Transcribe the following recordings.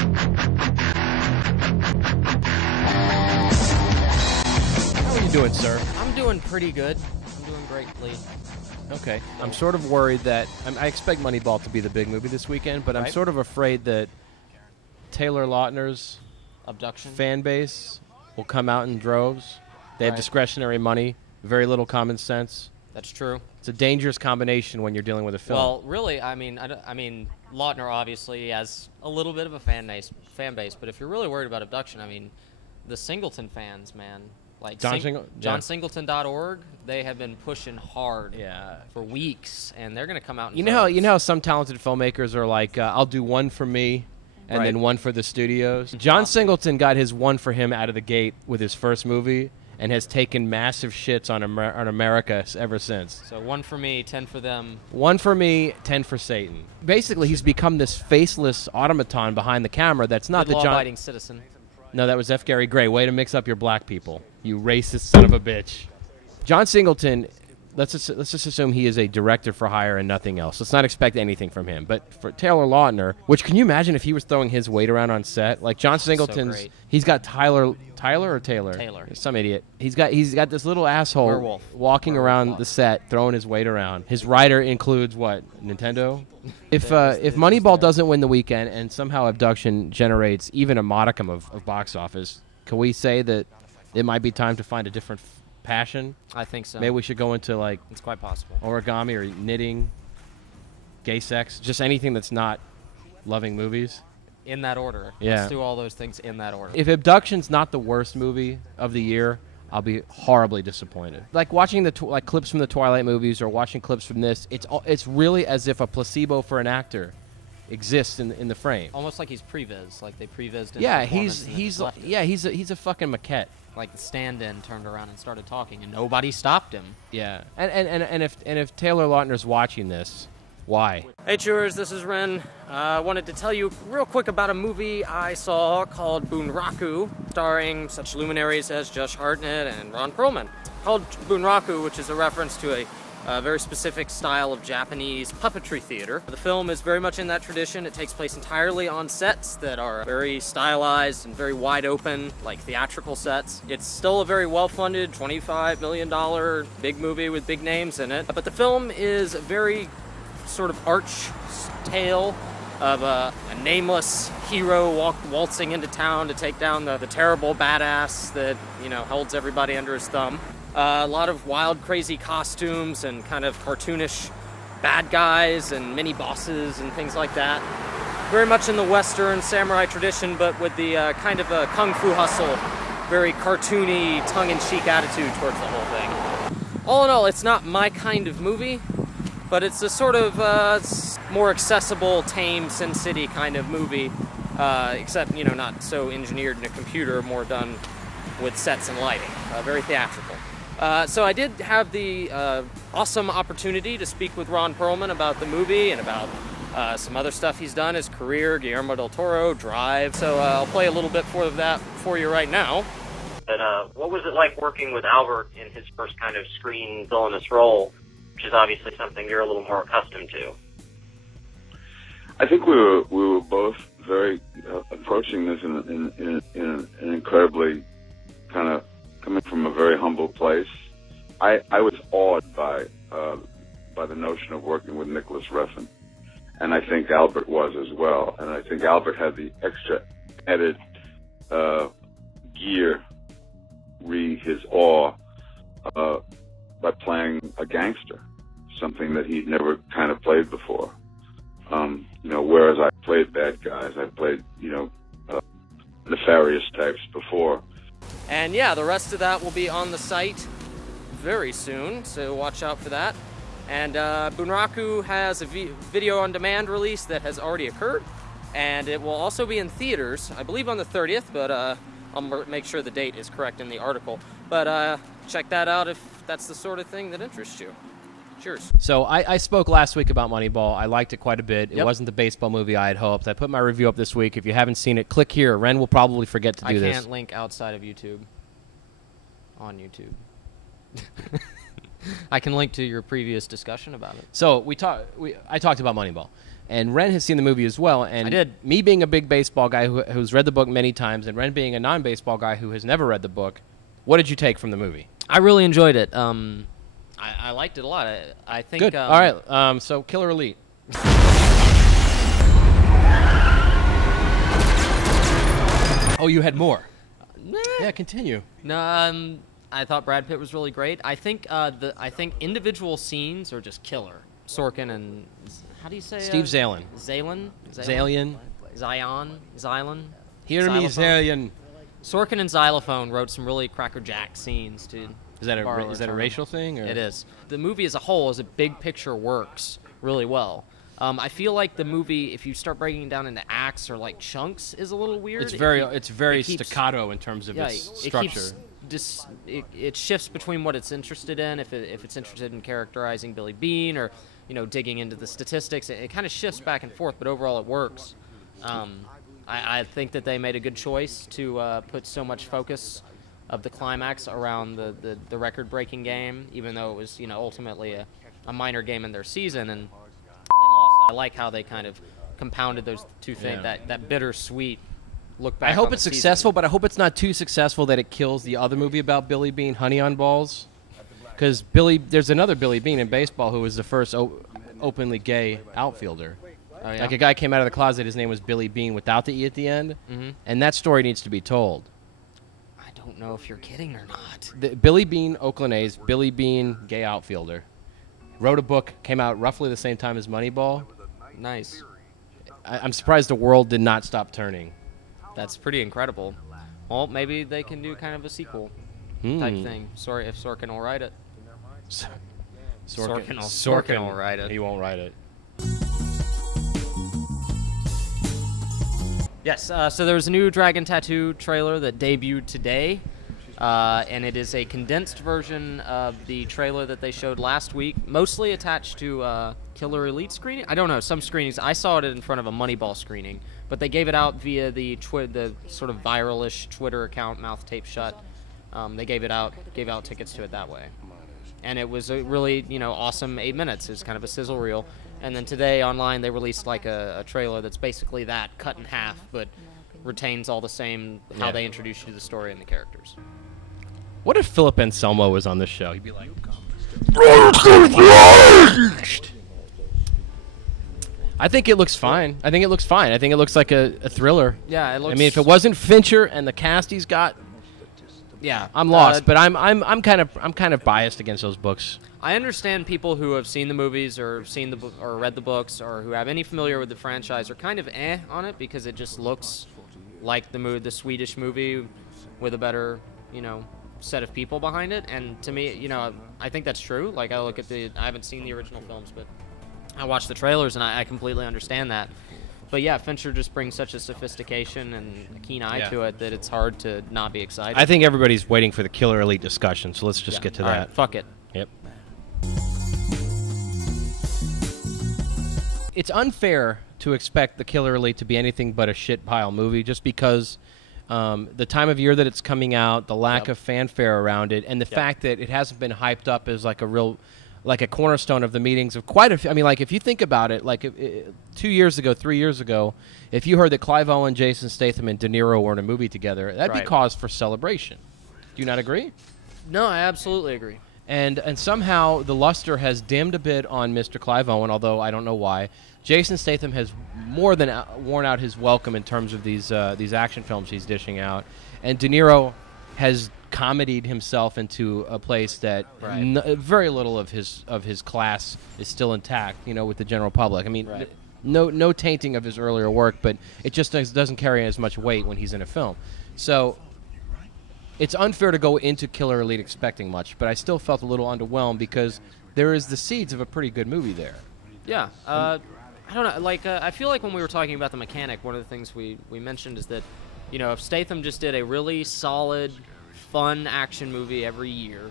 How are you doing, sir? I'm doing pretty good. I'm doing greatly. Okay. I'm sort of worried that I expect Moneyball to be the big movie this weekend, but I'm sort of afraid that Taylor Lautner's Abduction fan base will come out in droves. They have discretionary money, very little common sense. That's true. It's a dangerous combination when you're dealing with a film. Well, really, I mean, Lautner obviously has a little bit of a fan base, but if you're really worried about Abduction, I mean, the Singleton fans, man, like JohnSingleton.org, they have been pushing hard for weeks, and they're going to come out. You know how some talented filmmakers are like, I'll do one for me, and then one for the studios. John Singleton got his one for him out of the gate with his first movie, and has taken massive shits on America ever since. So 1 for me, 10 for them. 1 for me, 10 for Satan. Basically, he's become this faceless automaton behind the camera. That's not the law-abiding citizen. No, that was F. Gary Gray. Way to mix up your black people, you racist son of a bitch. John Singleton. Let's just assume he is a director for hire and nothing else. Let's not expect anything from him. But for Taylor Lautner, which can you imagine if he was throwing his weight around on set? Like John Singleton's, he's got Tyler or Taylor? Taylor. Some idiot. He's got this little asshole walking around the set, throwing his weight around. His writer includes what? Nintendo? If Moneyball doesn't win the weekend and somehow Abduction generates even a modicum of box office, can we say that it might be time to find a different passion? I think so. Maybe we should go into like it's quite possible origami or knitting, gay sex, just anything that's not loving movies. In that order. Yeah. Let's do all those things in that order. If Abduction's not the worst movie of the year, I'll be horribly disappointed. Like watching the clips from the Twilight movies or watching clips from this, it's really as if a placebo for an actor exists in the frame. Almost like he's previs, like they prevised him. Yeah, he's a fucking maquette. Like the stand-in turned around and started talking, and nobody stopped him. Yeah, and if Taylor Lautner's watching this, why? Hey, Chewers, this is Renn. I wanted to tell you real quick about a movie I saw called Bunraku, starring such luminaries as Josh Hartnett and Ron Perlman. It's called Bunraku, which is a reference to a very specific style of Japanese puppetry theater. The film is very much in that tradition. It takes place entirely on sets that are very stylized and very wide open, like theatrical sets. It's still a very well-funded $25 million big movie with big names in it. But the film is a very sort of arch tale of a nameless hero waltzing into town to take down the terrible badass that, holds everybody under his thumb. A lot of wild, crazy costumes and kind of cartoonish bad guys and mini bosses and things like that. Very much in the Western samurai tradition, but with the kind of a kung fu hustle, very cartoony, tongue-in-cheek attitude towards the whole thing. All in all, it's not my kind of movie, but it's a sort of more accessible, tame, Sin City kind of movie, except, not so engineered in a computer, more done with sets and lighting. Very theatrical. So I did have the awesome opportunity to speak with Ron Perlman about the movie and about some other stuff he's done, his career, Guillermo del Toro, Drive. So I'll play a little bit of that for you right now. But what was it like working with Albert in his first kind of screen villainous role, which is obviously something you're a little more accustomed to? I think we were both very approaching this in an incredibly kind of coming from a very humble place. I was awed by the notion of working with Nicholas Refn, and I think Albert was as well. And I think Albert had the extra added gear, his awe, by playing a gangster, something that he'd never kind of played before. Whereas I played bad guys, I played nefarious types before. And yeah, the rest of that will be on the site very soon, so watch out for that. And Bunraku has a video on demand release that has already occurred, and it will also be in theaters, I believe on the 30th, but I'll make sure the date is correct in the article. But check that out if that's the sort of thing that interests you. Cheers. So I spoke last week about Moneyball. I liked it quite a bit. It wasn't the baseball movie I had hoped. I put my review up this week. If you haven't seen it, click here. Renn will probably forget to do this. I can't link outside of YouTube. On YouTube. I can link to your previous discussion about it. So I talked about Moneyball. And Renn has seen the movie as well. And I did. Me being a big baseball guy who's read the book many times, and Renn being a non-baseball guy who has never read the book, what did you take from the movie? I really enjoyed it. I liked it a lot. I think. Good. All right. So Killer Elite. Oh, you had more. Yeah, continue. No, I thought Brad Pitt was really great. I think individual scenes are just killer. Sorkin and how do you say? Steve Zalen. Zalen. Zion. Hear me, Zion. Sorkin and Xylophone wrote some really crackerjack scenes, dude. Is that a racial thing? Or? It is. The movie as a whole, as a big picture, works really well. I feel like the movie, if you start breaking it down into acts or like chunks, is a little weird. It's very staccato in terms of its structure. It shifts between what it's interested in. If it's interested in characterizing Billy Beane or digging into the statistics, it kind of shifts back and forth. But overall, it works. I think that they made a good choice to put so much focus of the climax around the record-breaking game, even though it was ultimately a minor game in their season, and they lost. I like how they kind of compounded those two things, that bittersweet look back. I hope on it's the successful, season. but I hope it's not too successful that it kills the other movie about Billy Beane, Honey on Balls, because there's another Billy Beane in baseball who was the first openly gay outfielder. Oh, yeah? Like a guy came out of the closet, his name was Billy Beane without the E at the end, and that story needs to be told. I don't know if you're kidding or not. Billy Beane, Oakland A's, Billy Beane, gay outfielder, wrote a book, came out roughly the same time as Moneyball. Nice. I'm surprised the world did not stop turning. That's pretty incredible. Well, maybe they can do kind of a sequel type thing. Sorry if Sorkin will write it. Sorkin will write it. He won't write it. Yes, so there was a new Dragon Tattoo trailer that debuted today, and it is a condensed version of the trailer that they showed last week, mostly attached to Killer Elite screening. I don't know, some screenings. I saw it in front of a Moneyball screening, but they gave it out via the sort of viral-ish Twitter account, Mouth Tape Shut. They gave out tickets to it that way. And it was a really, awesome 8 minutes. It was kind of a sizzle reel. And then today online they released like a trailer that's basically that cut in half, but retains all the same how they introduce you to the story and the characters. What if Philip Anselmo was on this show? He'd be like, I think it looks fine. I think it looks like a thriller. Yeah, it looks. I mean, if it wasn't Fincher and the cast he's got, yeah, I'm lost. But I'm kind of biased against those books. I understand people who have seen the movies or or read the books or who have any familiar with the franchise are kind of on it because it just looks like the Swedish movie with a better, set of people behind it. And to me, I think that's true. Like I haven't seen the original films, but I watched the trailers and I completely understand that. But yeah, Fincher just brings such a sophistication and a keen eye to it that it's hard to not be excited. I think everybody's waiting for the Killer Elite discussion, so let's just get to that. Right, fuck it. Yep. It's unfair to expect the Killer Elite to be anything but a shit pile movie just because the time of year that it's coming out, the lack of fanfare around it, and the fact that it hasn't been hyped up as like a cornerstone of the meetings of quite a few. I mean, like if you think about it, like 3 years ago, if you heard that Clive Owen, Jason Statham, and De Niro were in a movie together, that'd be cause for celebration. Do you not agree? No, I absolutely agree. And somehow the luster has dimmed a bit on Mr. Clive Owen, although I don't know why. Jason Statham has more than worn out his welcome in terms of these action films he's dishing out, and De Niro has comedied himself into a place that very little of his class is still intact, with the general public. I mean, no tainting of his earlier work, but it just doesn't carry as much weight when he's in a film. So it's unfair to go into Killer Elite expecting much, but I still felt a little underwhelmed because there is the seeds of a pretty good movie there. Yeah. I don't know. Like, I feel like when we were talking about The Mechanic, one of the things we mentioned is that, if Statham just did a really solid, fun action movie every year,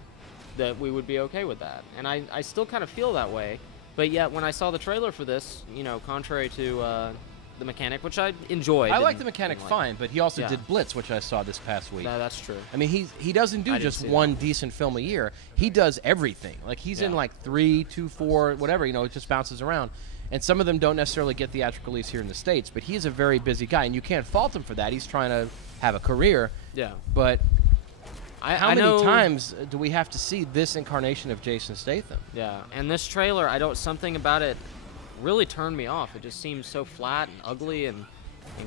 that we would be okay with that. And I still kind of feel that way. But yet, when I saw the trailer for this, contrary to The Mechanic, which I enjoyed. I like The Mechanic fine, but he also did Blitz, which I saw this past week. No, that's true. I mean, he doesn't do just one decent film a year. He does everything. Like, he's in like 3, 2, 4, whatever, it just bounces around. And some of them don't necessarily get theatrical release here in the States, but he's a very busy guy, and you can't fault him for that. He's trying to have a career. Yeah. But how many know, times do we have to see this incarnation of Jason Statham? Yeah, and this trailer, something about it really turned me off. It just seems so flat and ugly and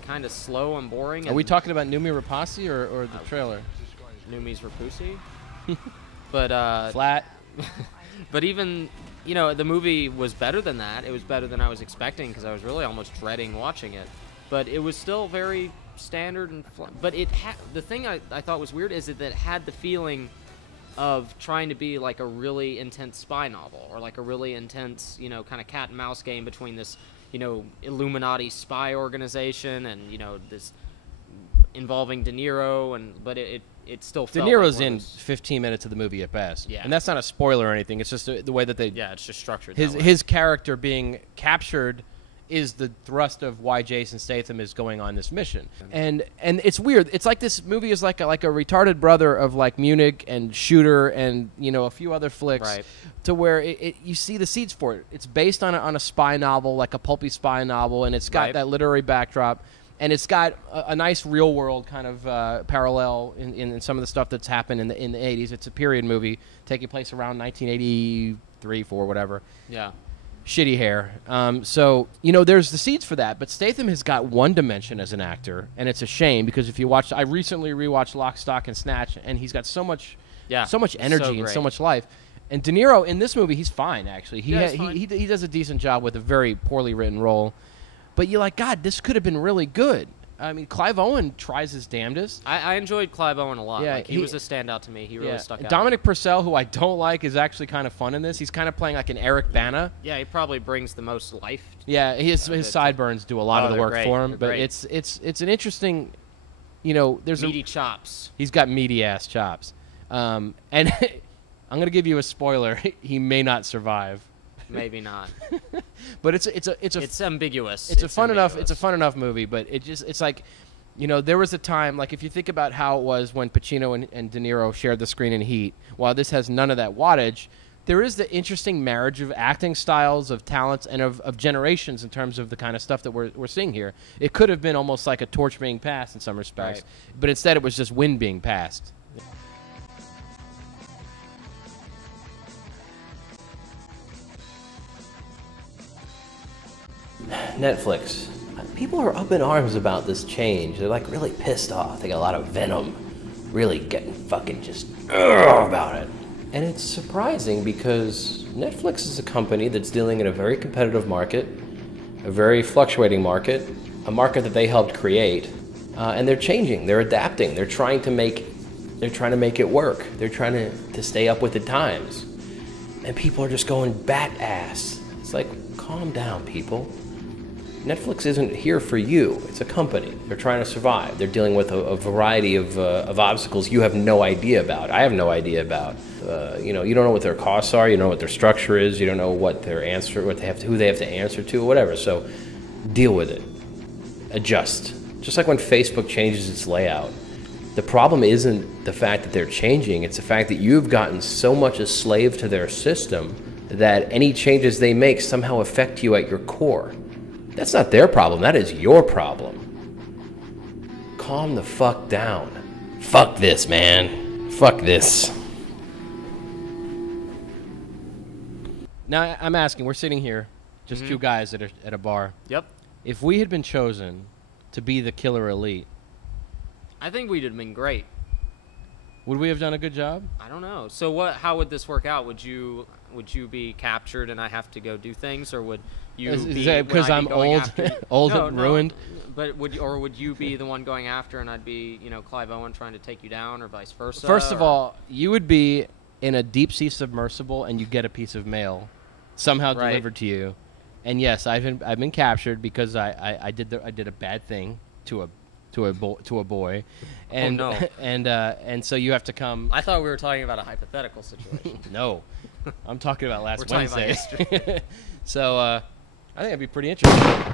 kind of slow and boring. Are we talking about Numi Rapace or the trailer? Numi's Rapusi? But, flat. But even, you know, the movie was better than that. It was better than I was expecting because I was really almost dreading watching it. But it was still very standard and but the thing I thought was weird is that it had the feeling of trying to be like a really intense spy novel or like a really intense, you know, kind of cat and mouse game between this, you know, Illuminati spy organization and, you know, this involving De Niro but it still felt De Niro's like in 15 minutes of the movie at best. Yeah. And that's not a spoiler or anything. It's just the way that they it's just structured his character being captured is the thrust of why Jason Statham is going on this mission. And it's weird. It's like this movie is like a retarded brother of like Munich and Shooter and, you know, a few other flicks, right, to where you see the seeds for it. It's based on a spy novel, like a pulpy spy novel, and it's got right, that literary backdrop, and it's got a nice real world kind of parallel in some of the stuff that's happened in the 80s. It's a period movie taking place around 1983, 4, whatever. Yeah. Shitty hair. So, you know, there's the seeds for that. But Statham has got one dimension as an actor, and it's a shame because if you watch, I recently rewatched Lock, Stock, and Snatch, and he's got so much energy and so much life. And De Niro in this movie, he's fine actually. He does a decent job with a very poorly written role. But you're like, God, this could have been really good. I mean, Clive Owen tries his damnedest. I enjoyed Clive Owen a lot. Yeah, like, he was a standout to me. He really stuck out. Dominic Purcell, who I don't like, is actually kind of fun in this. He's kind of playing like an Eric Bana. Yeah, he probably brings the most life. Yeah, his sideburns do a lot of the work for him. But it's an interesting, you know, there's meaty chops. He's got meaty ass chops, and I'm gonna give you a spoiler. He may not survive. Maybe not. But it's ambiguous. It's a fun enough movie, but it's like, you know, there was a time, like if you think about how it was when Pacino and De Niro shared the screen in Heat, while this has none of that wattage, there is the interesting marriage of acting styles, of talents, and of generations in terms of the kind of stuff that we're seeing here. It could have been almost like a torch being passed in some respects, right, but instead it was just wind being passed. Netflix. People are up in arms about this change. They're like really pissed off. They got a lot of venom. Really getting fucking just about it. And it's surprising because Netflix is a company that's dealing in a very competitive market, a very fluctuating market, a market that they helped create, and they're changing. They're adapting. They're trying to make it work. They're trying to stay up with the times. And people are just going bat ass. It's like, calm down, people. Netflix isn't here for you. It's a company. They're trying to survive. They're dealing with a variety of obstacles you have no idea about. I have no idea about. You know, you don't know what their costs are. You don't know what their structure is. You don't know what who they have to answer to, or whatever. So, deal with it. Adjust. Just like when Facebook changes its layout. The problem isn't the fact that they're changing. It's the fact that you've gotten so much a slave to their system that any changes they make somehow affect you at your core. That's not their problem. That is your problem. Calm the fuck down. Fuck this, man. Fuck this. Now, I'm asking, we're sitting here, just two guys at a bar. Yep. If we had been chosen to be the killer elite, I think we'd have been great. would we have done a good job? I don't know. So how would this work out? Would you be captured and I have to go do things, or would you Is that because I'm old, old and ruined? But would you be the one going after, and I'd be, you know, Clive Owen trying to take you down, or vice versa? First of all, you would be in a deep sea submersible, and you get a piece of mail somehow delivered to you. And yes, I've been captured because I did a bad thing to a boy, and and so you have to come. I thought we were talking about a hypothetical situation. No, I'm talking about last Wednesday. Talking about yesterday. So I think that'd be pretty interesting.